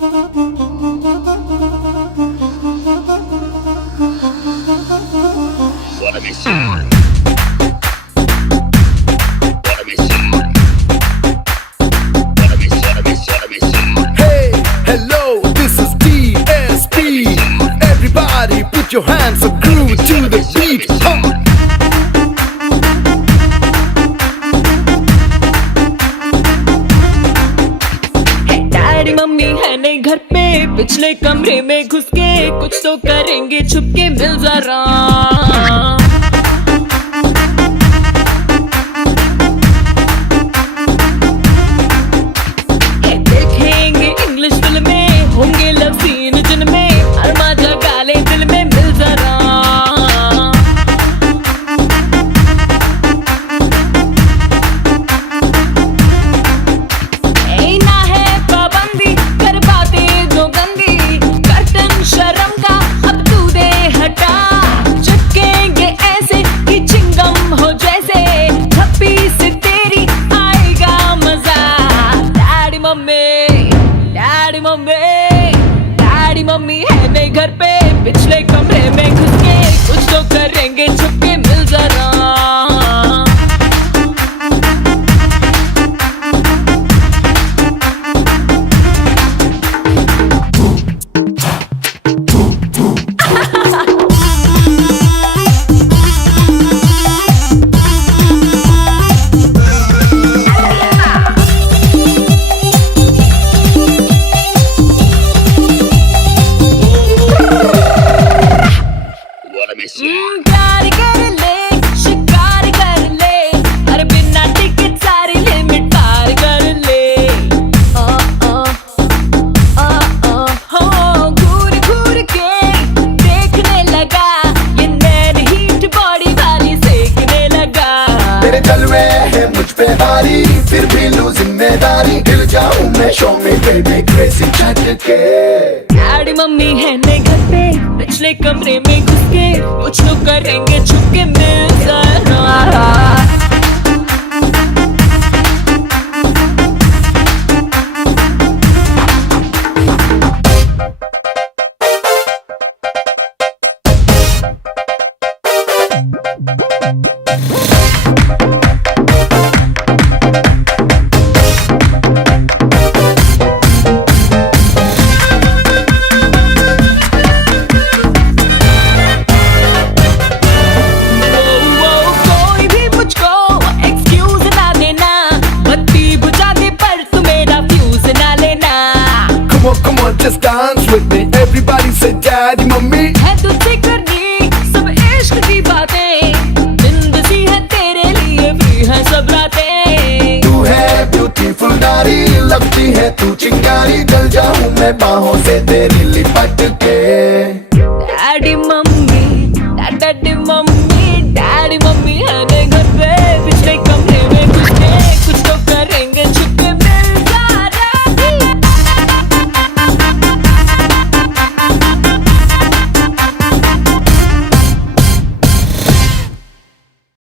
Hey, hello, this is DSP. Everybody put your hands up, groove to the beat. Daddy mummy है नहीं घर पे, पिछले कमरे में घुस के कुछ तो करेंगे छुप के, मिल जरा। देखेंगे इंग्लिश फिल्में, होंगे लव सीन जिनमें हर मजा गाले दिल में, मिल जरा। शर्म का अब तू दे हटा, चिपकेंगे ऐसे कि चिंगम हो जैसे, छप्पी से तेरी आएगा मजा। Daddy mummy, daddy mummy, daddy mummy है नहीं घर पे, पिछले कमरे में घुस के कुछ तो करेंगे छुप के, मिल जरा। प्यार कर ले, शिकार कर ले, अरे बिना टिकट सारी लिमिट पार कर ले। घूर घूर के देखने लगा, ये नैन हीट बॉडी वाली सेकने लगा। तेरे जलवे है मुझ पे भारी, फिर भी लूं जिम्मेदारी, गिर जाऊं मैं शो में बेबी क्रेजी चट के। डैडी मम्मी है नहीं घर पे, पिछले कमरे में घुस के कुछ तो करेंगे छुप के, मिल जरा। Come on, just dance with me. Everybody say daddy, mummy. है तुझसे करनी सब इश्क की बातें, जिंदगी है तेरे लिए भी है सब रातें। तू है ब्यूटीफुल नारी, लगती है तू चिंगारी, जल जाऊं मैं बाहों से तेरी लिपट के।